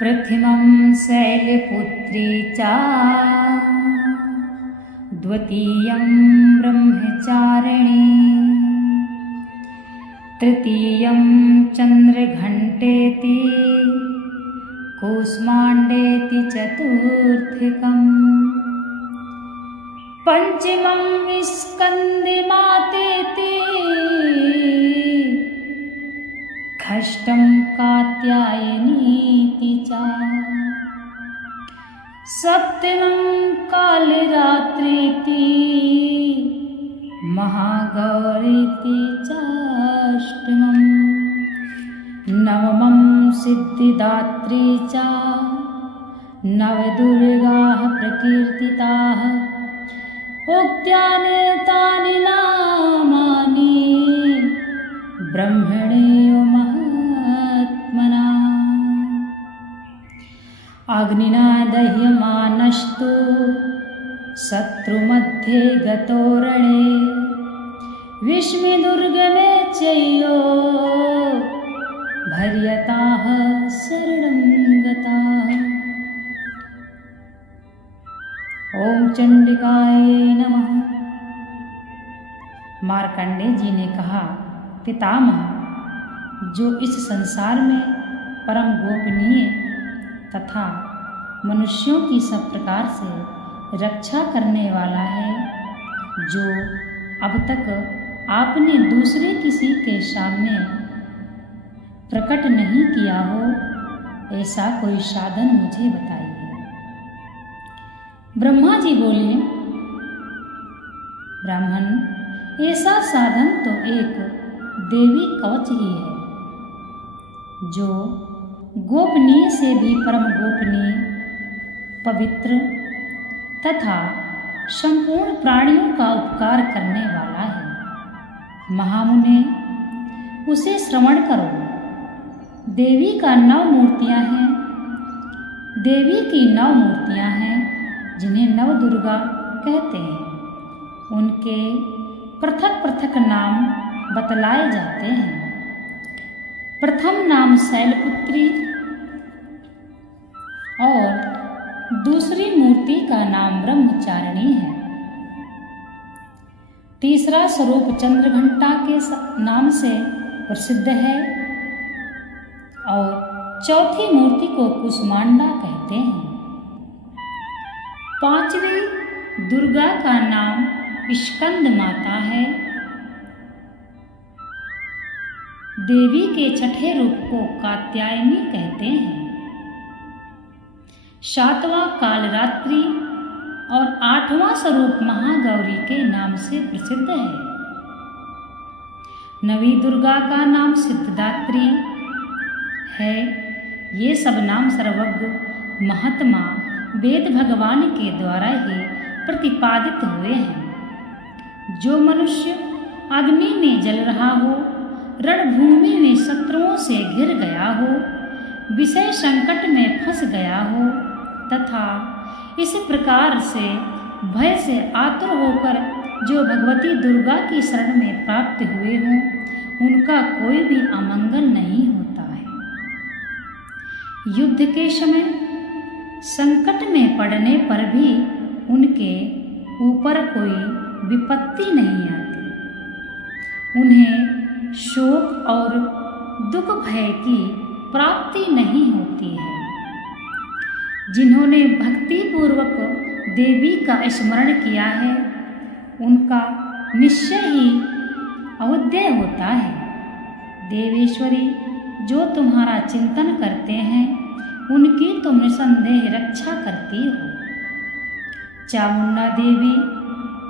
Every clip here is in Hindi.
प्रथमं शैलपुत्री च द्वितीयं ब्रह्मचारिणी तृतीयं चन्द्रघण्टेति कूष्माण्डेति चतुर्थकम् पंचमं स्कन्दिमातेति षष्ठं कात्यायनीति च सप्तमं कालरात्रीति महागौरीति च अष्टमं नवमं सिद्धिदात्री च नवदुर्गाः प्रकीर्तिताः उक्त्यानि तानि नामानि ब्रह्मणेयो महात्मना अग्निना दह्यमानस्तु शत्रुमध्ये गतो रणे विस्मिदुर्गमे चैयो भर्यताः शरणं गताः। ओम चंडिकाय नमः। मार्कंडेय जी ने कहा, पितामह, जो इस संसार में परम गोपनीय तथा मनुष्यों की सब प्रकार से रक्षा करने वाला है, जो अब तक आपने दूसरे किसी के सामने प्रकट नहीं किया हो, ऐसा कोई साधन मुझे बताइए। ब्रह्मा जी बोले, ब्राह्मण, ऐसा साधन तो एक देवी कवच ही है, जो गोपनीय से भी परम गोपनीय, पवित्र तथा संपूर्ण प्राणियों का उपकार करने वाला है। महामुने, उसे श्रवण करो। देवी का 9 मूर्तियां हैं। देवी की 9 मूर्तियां हैं, जिन्हें नवदुर्गा कहते हैं। उनके पृथक पृथक नाम बतलाए जाते हैं। प्रथम नाम शैलपुत्री और दूसरी मूर्ति का नाम ब्रह्मचारिणी है। तीसरा स्वरूप चंद्रघंटा के नाम से प्रसिद्ध है और चौथी मूर्ति को कुष्मांडा कहते हैं। 5वीं दुर्गा का नाम स्कंद माता है। देवी के 6ठे रूप को कात्यायनी कहते हैं। 7वां कालरात्रि और 8वां स्वरूप महागौरी के नाम से प्रसिद्ध है। 9वीं दुर्गा का नाम सिद्धिदात्री है। ये सब नाम सर्वज्ञ महात्मा वेद भगवान के द्वारा ही प्रतिपादित हुए हैं। जो मनुष्य अग्नि में जल रहा हो, रणभूमि में शत्रुओं से घिर गया हो, विषय संकट में फंस गया हो तथा इस प्रकार से भय से आतुर होकर जो भगवती दुर्गा की शरण में प्राप्त हुए हों, उनका कोई भी अमंगल नहीं होता है। युद्ध के समय संकट में पड़ने पर भी उनके ऊपर कोई विपत्ति नहीं आती। उन्हें शोक और दुख भय की प्राप्ति नहीं होती है। जिन्होंने भक्ति पूर्वक देवी का स्मरण किया है, उनका निश्चय ही अवध्य होता है। देवेश्वरी, जो तुम्हारा चिंतन करते हैं, उनकी तुम निसंदेह रक्षा करती हो। चामुंडा देवी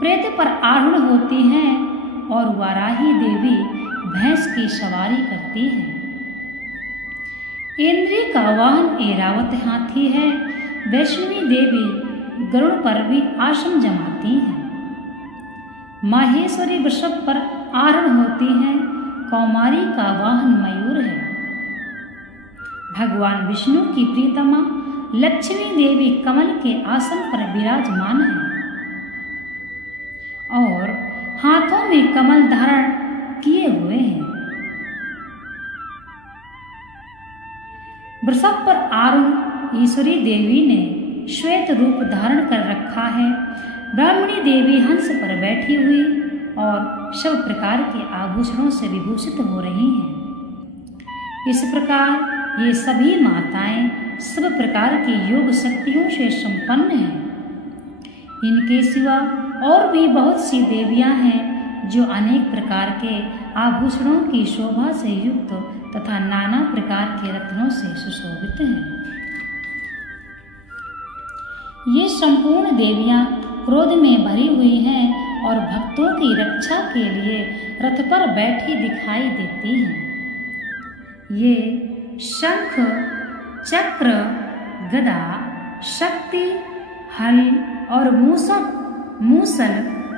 प्रेत पर आरूढ़ होती हैं और वाराही देवी भैंस की सवारी करती है। इंद्री का वाहन ऐरावत हाथी है। वैष्णवी देवी गरुड़ पर भी आसन जमाती हैं। माहेश्वरी वृषभ पर आरूढ़ होती हैं। कौमारी का वाहन मयूर है। भगवान विष्णु की प्रीतमा लक्ष्मी देवी कमल के आसन पर विराजमान है और हाथों में कमल धारण किए हुए हैं। वृषभ पर आरूढ़ ईश्वरी देवी ने श्वेत रूप धारण कर रखा है। ब्राह्मणी देवी हंस पर बैठी हुई और सब प्रकार के आभूषणों से विभूषित हो रही हैं। इस प्रकार ये सभी माताएं सब प्रकार की योग शक्तियों से संपन्न हैं। इनके सिवा और भी बहुत सी देवियां हैं जो अनेक प्रकार के आभूषणों की शोभा से युक्त तथा नाना प्रकार के रत्नों से सुशोभित हैं। ये संपूर्ण देवियां क्रोध में भरी हुई हैं और भक्तों की रक्षा के लिए रथ पर बैठी दिखाई देती हैं। ये शंख, चक्र, गदा, शक्ति, हल और मूसल,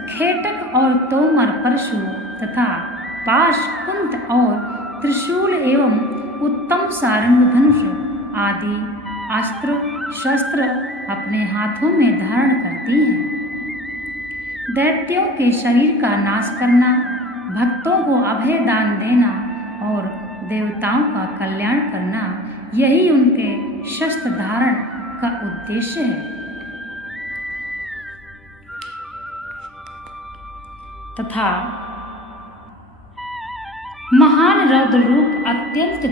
खेटक और तोमर, परशु तथा पाश, कुंत और त्रिशूल एवं उत्तम सारंग, धनुष आदि अस्त्र शस्त्र अपने हाथों में धारण करती हैं। दैत्यों के शरीर का नाश करना, भक्तों को अभय दान देना और देवताओं का कल्याण करना, यही उनके शस्त्र धारण का उद्देश्य है। तथा महान रौद्र रूप अत्यंत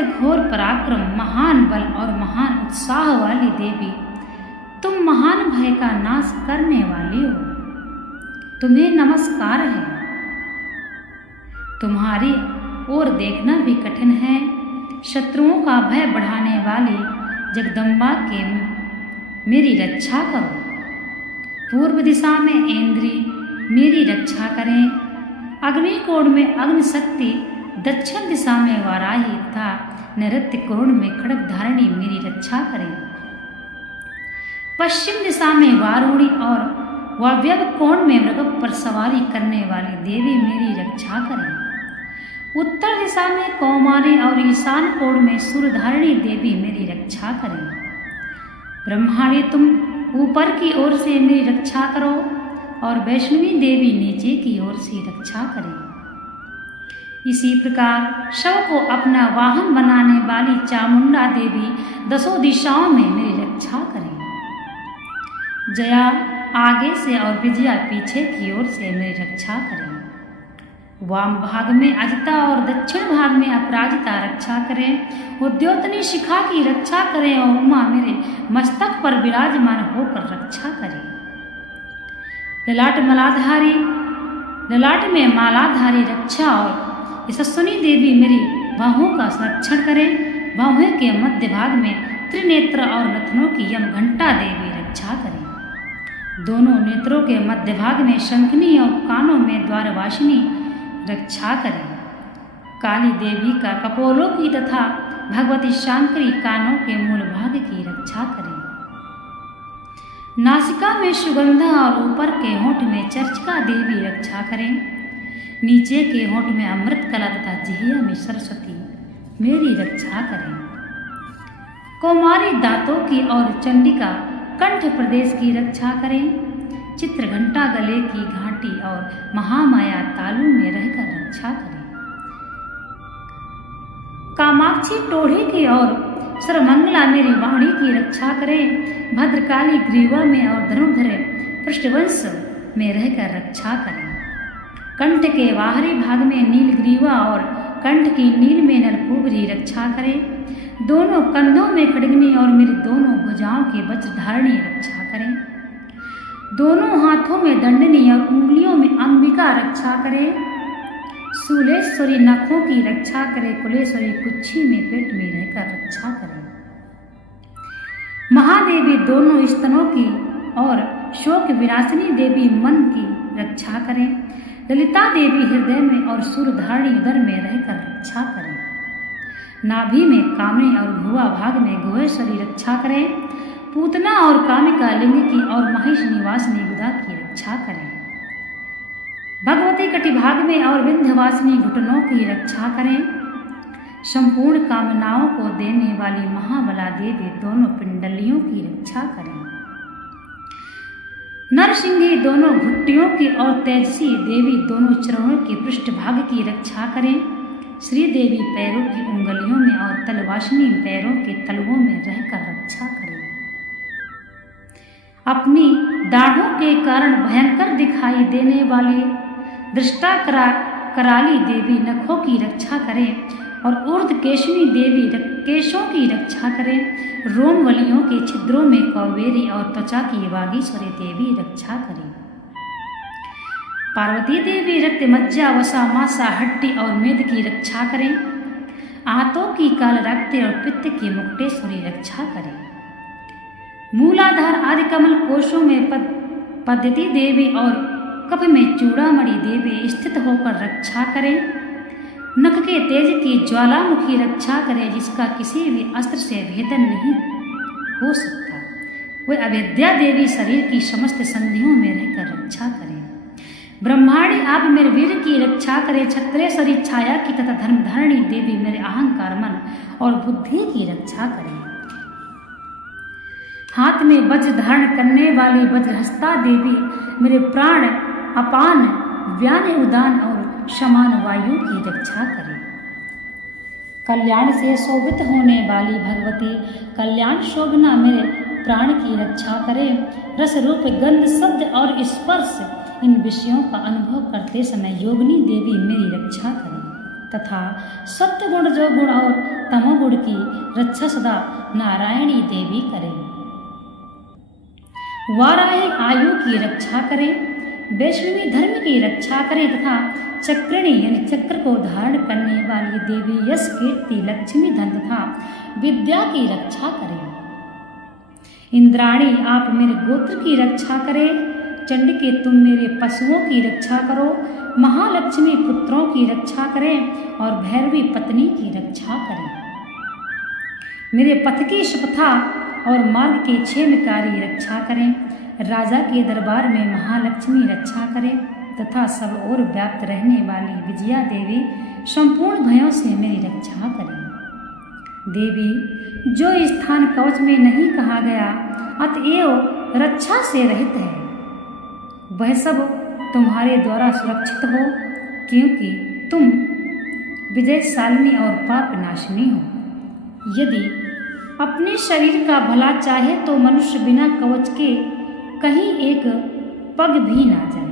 घोर पराक्रम, महान बल और महान उत्साह वाली देवी, तुम महान भय का नाश करने वाली हो। तुम्हें नमस्कार है। तुम्हारी ओर देखना भी कठिन है। शत्रुओं का भय बढ़ाने वाली जगदम्बा के मेरी रक्षा करो। पूर्व दिशा में ऐन्द्री मेरी रक्षा करें। अग्निकोण में अग्नि शक्ति, दक्षिण दिशा में वाराही तथा नैऋत्य कोण में खड्ग धारिणी मेरी रक्षा करें। पश्चिम दिशा में वारुणी और वायव्य कोण में मृग पर सवारी करने वाली देवी मेरी रक्षा करें। उत्तर दिशा में कौमारी और ईशान कोण में सूर्यधारिणी देवी मेरी रक्षा करें। ब्रह्माणी तुम ऊपर की ओर से मेरी रक्षा करो और वैष्णवी देवी नीचे की ओर से रक्षा करें। इसी प्रकार शव को अपना वाहन बनाने वाली चामुंडा देवी दसों दिशाओं में मेरी रक्षा करें। जया आगे से और विजया पीछे की ओर से मेरी रक्षा करें। वाम भाग में अजिता और दक्षिण भाग में अपराजिता रक्षा करें। उद्योतनी शिखा की रक्षा करें और उमा मेरे मस्तक पर विराजमान होकर रक्षा करें। ललाट में मालाधारी रक्षा और यशस्विनी देवी मेरी बाहों का संरक्षण करें। बाहों के मध्य भाग में त्रिनेत्र और नथनों की यम घंटा देवी रक्षा करें। दोनों नेत्रों के मध्य भाग में शंखनी और कानों में द्वारवासिनी रक्षा करें। काली देवी का कपोलों की तथा भगवती शांकरी कानों के मूल भाग की रक्षा करें। नासिका में सुगंधा और ऊपर के होंठ में चर्चिका देवी रक्षा करें। नीचे के होंठ में अमृत कला तथा जिह्वा में सरस्वती मेरी रक्षा करें। कौमारी दांतों की और चंडिका कंठ प्रदेश की रक्षा करें। चित्रघंटा गले की घाटी और महामाया तालू में रहकर रक्षा करें। कामाक्षी टोढ़े की और सर्वमंगला मेरी वाणी की रक्षा करें। भद्रकाली ग्रीवा में और धनुर्धर पृष्ठवंश में रहकर रक्षा करें। कंठ के बाहरी भाग में नीलग्रीवा और कंठ की नील में नलकुबरी रक्षा करें। दोनों कंधों में खड्गनी और मेरी दोनों भुजाओं की वज्रधारिणी रक्षा करें। दोनों हाथों में दंडनी और उंगलियों में अंबिका रक्षा करें। शूलेश्वरी नखों की रक्षा करें। कुलेश्वरी कुच्छी में पेट में रहकर रक्षा करें। महादेवी दोनों स्तनों की और शोक विनाशिनी देवी मन की रक्षा करें। ललिता देवी हृदय में और सूर्यधारिणी उदर में रहकर रक्षा करें। नाभि में कामनी और भुआ भाग में गुहेश्वरी रक्षा करें। पूतना और कामिका लिंग की और महिष निवासिनी गुदा की रक्षा करें। भगवती कटिभाग में और विंध्यवासिनी घुटनों की रक्षा करें। संपूर्ण कामनाओं को देने वाली महाबला देवी दोनों पिंडलियों की रक्षा करें। नरसिंही दोनों घुट्टियों की और तेजसी देवी दोनों चरणों के पृष्ठभाग की रक्षा करें। श्री देवी पैरों की उंगलियों में और तलवासिनी पैरों के तलवों में रहकर रक्षा करें। अपनी दाढ़ों के कारण भयंकर दिखाई देने वाली दृष्टा कराली देवी नखों की रक्षा करें और ऊर्ध्वकेशिनी देवी केशों की रक्षा करें। रोमवलियों के छिद्रों में कौवेरी और त्वचा की वागीश्वरी देवी रक्षा करें। पार्वती देवी रक्त मज्जा वसा मासा हड्डी और मेद की रक्षा करें। आंतों की काल रक्त और पित्त की मुक्तेश्वरी रक्षा करें। मूलाधार आदि कमल कोशों में पद्धति देवी और कफ में चूड़ामणि देवी स्थित होकर रक्षा करें। नख के तेज की ज्वालामुखी रक्षा करें, जिसका किसी भी अस्त्र से भेदन नहीं हो सकता। वह अविद्या देवी शरीर की समस्त संधियों में रहकर रक्षा करें। ब्रह्माणी आप मेरे वीर की रक्षा करें। छत्रेश्वरी छाया की तथा धर्मधारिणी देवी मेरे अहंकार मन और बुद्धि की रक्षा करें। हाथ में वज्र धारण करने वाली वज्रहस्ता देवी मेरे प्राण अपान व्यान उदान और समान वायु की रक्षा करें। कल्याण से शोभित होने वाली भगवती कल्याण शोभना मेरे प्राण की रक्षा करें। रस रूप गंध शब्द और स्पर्श इन विषयों का अनुभव करते समय योगिनी देवी मेरी रक्षा करें तथा सत्य गुण रजोगुण और तमोगुण की रक्षा सदा नारायणी देवी करें। वाराही आयु की रक्षा करें। वैष्णवी धर्म की रक्षा करें तथा चक्रिणी यानी चक्र को धारण करने वाली देवी यश कीर्ति लक्ष्मी धन तथा विद्या की रक्षा करें। इंद्राणी आप मेरे गोत्र की रक्षा करें। चंडिके तुम मेरे पशुओं की रक्षा करो। महालक्ष्मी पुत्रों की रक्षा करें और भैरवी पत्नी की रक्षा करें। मेरे पथ की शपथा और मार्ग के क्षेमकारी रक्षा करें। राजा के दरबार में महालक्ष्मी रक्षा करें तथा सब ओर व्याप्त रहने वाली विजया देवी संपूर्ण भयों से मेरी रक्षा करें। देवी जो स्थान कवच में नहीं कहा गया अतएव रक्षा से रहित है, वह सब तुम्हारे द्वारा सुरक्षित हो, क्योंकि तुम विजयशालिनी और पाप नाशिनी हो। यदि अपने शरीर का भला चाहे तो मनुष्य बिना कवच के कहीं एक पग भी ना जाए।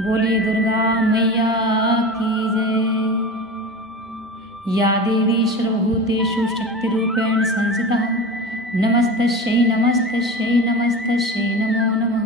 बोलिए दुर्गा मैया की जय। या देवी सर्वभूतेषु शक्तिरूपेण संस्थिता नमस्तस्यै नमस्तस्यै नमस्तस्यै नमो नमः।